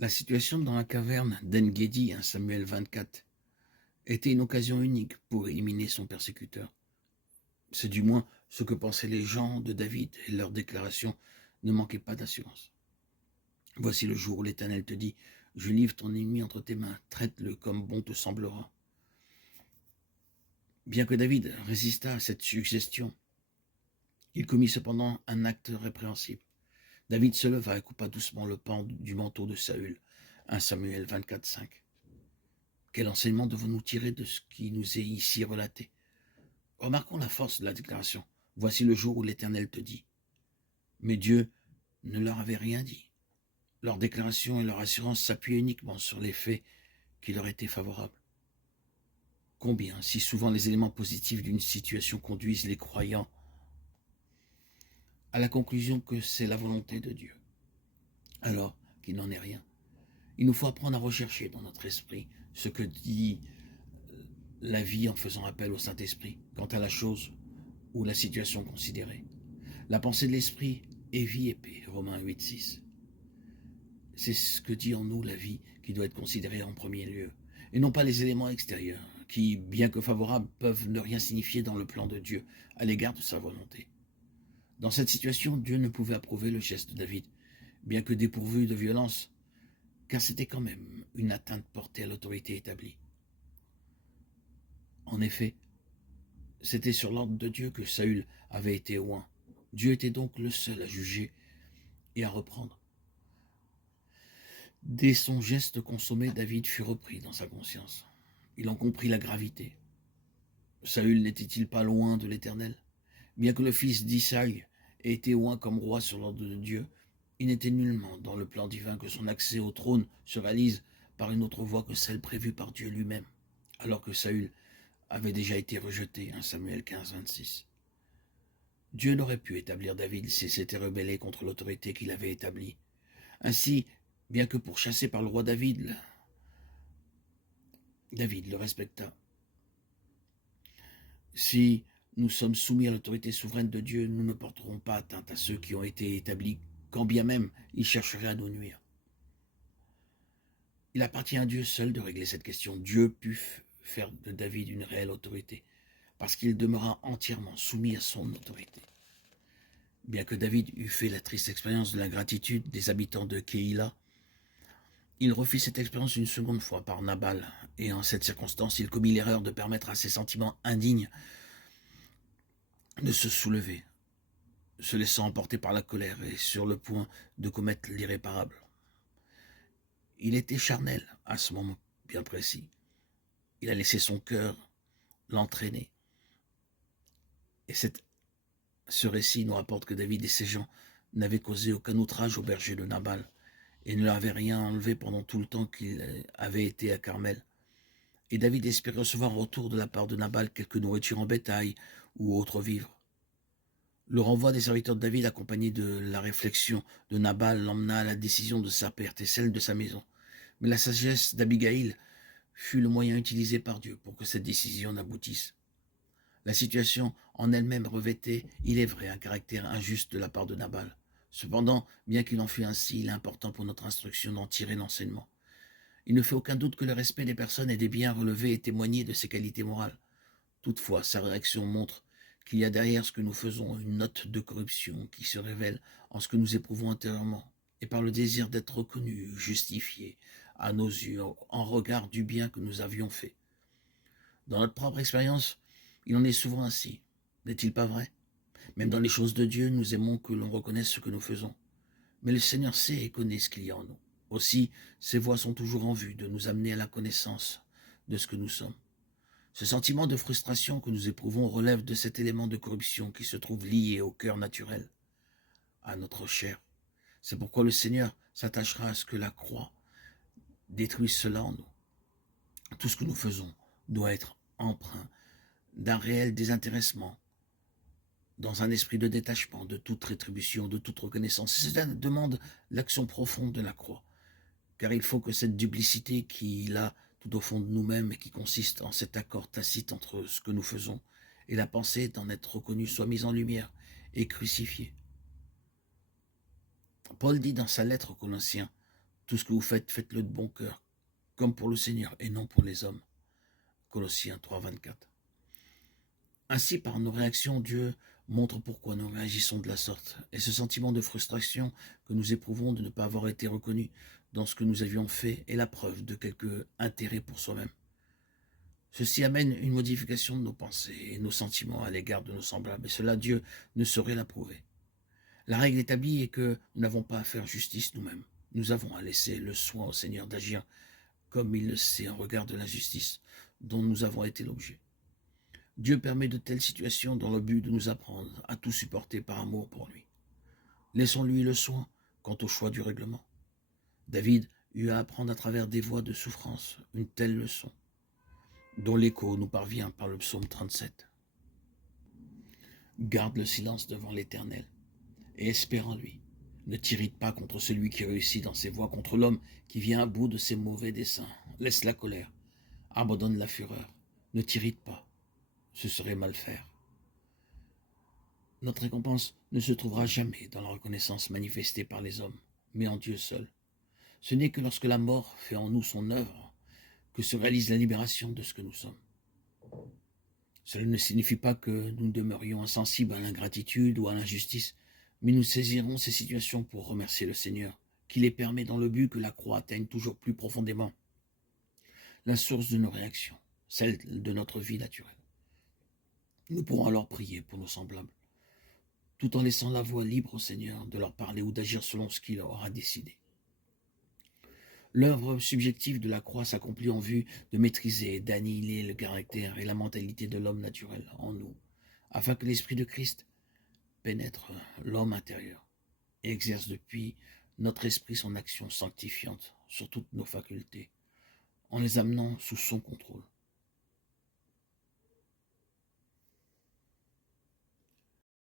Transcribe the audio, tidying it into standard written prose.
La situation dans la caverne d'En-Gedi, 1 Samuel 24, était une occasion unique pour éliminer son persécuteur. C'est du moins ce que pensaient les gens de David, et leurs déclarations ne manquaient pas d'assurance. Voici le jour où l'Éternel te dit, je livre ton ennemi entre tes mains, traite-le comme bon te semblera. Bien que David résistât à cette suggestion, il commit cependant un acte répréhensible. David se leva et coupa doucement le pan du manteau de Saül. 1 Samuel 24, 5. Quel enseignement devons-nous tirer de ce qui nous est ici relaté? Remarquons la force de la déclaration. Voici le jour où l'Éternel te dit. Mais Dieu ne leur avait rien dit. Leur déclaration et leur assurance s'appuyaient uniquement sur les faits qui leur étaient favorables. Combien, si souvent les éléments positifs d'une situation conduisent les croyants à la conclusion que c'est la volonté de Dieu, alors qu'il n'en est rien. Il nous faut apprendre à rechercher dans notre esprit ce que dit la vie en faisant appel au Saint-Esprit quant à la chose ou la situation considérée. La pensée de l'esprit est vie et paix, Romains 8, 6. C'est ce que dit en nous la vie qui doit être considérée en premier lieu, et non pas les éléments extérieurs, qui, bien que favorables, peuvent ne rien signifier dans le plan de Dieu à l'égard de sa volonté. Dans cette situation, Dieu ne pouvait approuver le geste de David, bien que dépourvu de violence, car c'était quand même une atteinte portée à l'autorité établie. En effet, c'était sur l'ordre de Dieu que Saül avait été oint. Dieu était donc le seul à juger et à reprendre. Dès son geste consommé, David fut repris dans sa conscience. Il en comprit la gravité. Saül n'était-il pas loin de l'Éternel? Bien que le fils d'Isaïe ait été oint comme roi sur l'ordre de Dieu, il n'était nullement dans le plan divin que son accès au trône se réalise par une autre voie que celle prévue par Dieu lui-même, alors que Saül avait déjà été rejeté, 1 Samuel 15, 26. Dieu n'aurait pu établir David s'il s'était rebellé contre l'autorité qu'il avait établie. Ainsi, bien que pourchassé par le roi David le respecta. Si nous sommes soumis à l'autorité souveraine de Dieu, nous ne porterons pas atteinte à ceux qui ont été établis, quand bien même ils chercheraient à nous nuire. Il appartient à Dieu seul de régler cette question. Dieu put faire de David une réelle autorité, parce qu'il demeura entièrement soumis à son autorité. Bien que David eût fait la triste expérience de l'ingratitude des habitants de Keïla, il refit cette expérience une seconde fois par Nabal, et en cette circonstance, il commit l'erreur de permettre à ses sentiments indignes de se soulever, se laissant emporter par la colère et sur le point de commettre l'irréparable. Il était charnel à ce moment bien précis. Il a laissé son cœur l'entraîner. Et ce récit nous rapporte que David et ses gens n'avaient causé aucun outrage au berger de Nabal et ne lui avaient rien enlevé pendant tout le temps qu'il avait été à Carmel. Et David espérait recevoir en retour de la part de Nabal quelque nourriture en bétail ou autre vivre. Le renvoi des serviteurs de David, accompagné de la réflexion de Nabal, l'emmena à la décision de sa perte et celle de sa maison. Mais la sagesse d'Abigaïl fut le moyen utilisé par Dieu pour que cette décision n'aboutisse. La situation en elle-même revêtait, il est vrai, un caractère injuste de la part de Nabal. Cependant, bien qu'il en fût ainsi, il est important pour notre instruction d'en tirer l'enseignement. Il ne fait aucun doute que le respect des personnes et des biens relevés est témoigné de ses qualités morales. Toutefois, sa réaction montre qu'il y a derrière ce que nous faisons une note de corruption qui se révèle en ce que nous éprouvons intérieurement et par le désir d'être reconnus, justifiés à nos yeux en regard du bien que nous avions fait. Dans notre propre expérience, il en est souvent ainsi, n'est-il pas vrai? Même dans les choses de Dieu, nous aimons que l'on reconnaisse ce que nous faisons. Mais le Seigneur sait et connaît ce qu'il y a en nous. Aussi, ses voies sont toujours en vue de nous amener à la connaissance de ce que nous sommes. Ce sentiment de frustration que nous éprouvons relève de cet élément de corruption qui se trouve lié au cœur naturel, à notre chair. C'est pourquoi le Seigneur s'attachera à ce que la croix détruise cela en nous. Tout ce que nous faisons doit être empreint d'un réel désintéressement, dans un esprit de détachement de toute rétribution, de toute reconnaissance. Cela demande l'action profonde de la croix, car il faut que cette duplicité qu'il a tout au fond de nous-mêmes et qui consiste en cet accord tacite entre ce que nous faisons et la pensée d'en être reconnu soit mise en lumière et crucifiée. Paul dit dans sa lettre aux Colossiens, Tout ce que vous faites, faites-le de bon cœur, comme pour le Seigneur et non pour les hommes. Colossiens 3, 24. Ainsi, par nos réactions, Dieu montre pourquoi nous réagissons de la sorte. Et ce sentiment de frustration que nous éprouvons de ne pas avoir été reconnus dans ce que nous avions fait est la preuve de quelque intérêt pour soi-même. Ceci amène une modification de nos pensées et nos sentiments à l'égard de nos semblables, et cela Dieu ne saurait l'approuver. La règle établie est que nous n'avons pas à faire justice nous-mêmes. Nous avons à laisser le soin au Seigneur d'agir comme il le sait en regard de l'injustice dont nous avons été l'objet. Dieu permet de telles situations dans le but de nous apprendre à tout supporter par amour pour lui. Laissons-lui le soin quant au choix du règlement. David eut à apprendre à travers des voies de souffrance une telle leçon, dont l'écho nous parvient par le psaume 37. Garde le silence devant l'Éternel et espère en lui. Ne t'irrite pas contre celui qui réussit dans ses voies, contre l'homme qui vient à bout de ses mauvais desseins. Laisse la colère, abandonne la fureur, ne t'irrite pas, ce serait mal faire. Notre récompense ne se trouvera jamais dans la reconnaissance manifestée par les hommes, mais en Dieu seul. Ce n'est que lorsque la mort fait en nous son œuvre que se réalise la libération de ce que nous sommes. Cela ne signifie pas que nous demeurions insensibles à l'ingratitude ou à l'injustice, mais nous saisirons ces situations pour remercier le Seigneur, qui les permet dans le but que la croix atteigne toujours plus profondément la source de nos réactions, celle de notre vie naturelle. Nous pourrons alors prier pour nos semblables, tout en laissant la voie libre au Seigneur de leur parler ou d'agir selon ce qu'il aura décidé. L'œuvre subjective de la croix s'accomplit en vue de maîtriser et d'annihiler le caractère et la mentalité de l'homme naturel en nous, afin que l'Esprit de Christ pénètre l'homme intérieur et exerce depuis notre esprit son action sanctifiante sur toutes nos facultés, en les amenant sous son contrôle.